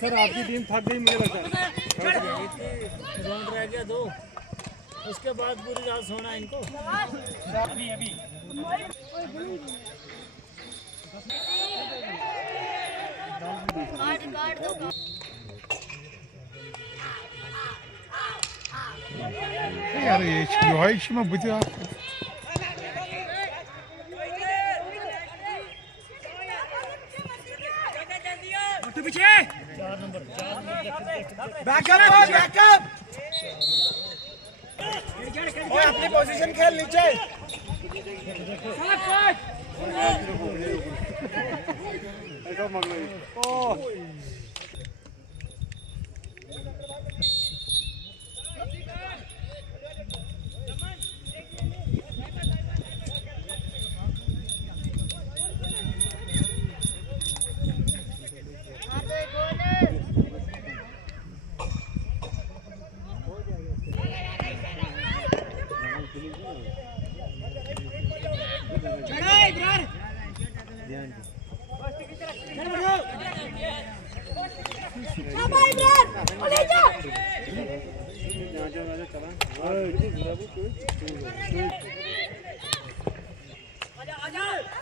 Sir आपकी team थक गई मुझे लगता है। राउंड रह गया 2, उसके बाद पूरी रात सोना इनको। अभी यार ये yuhay işime bitiyor. बैकअप अपनी पोजीशन खेल नीचे।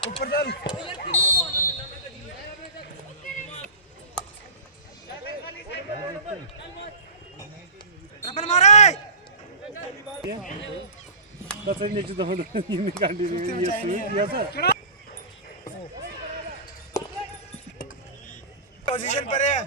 ऊपर चल। पोजीशन पर है।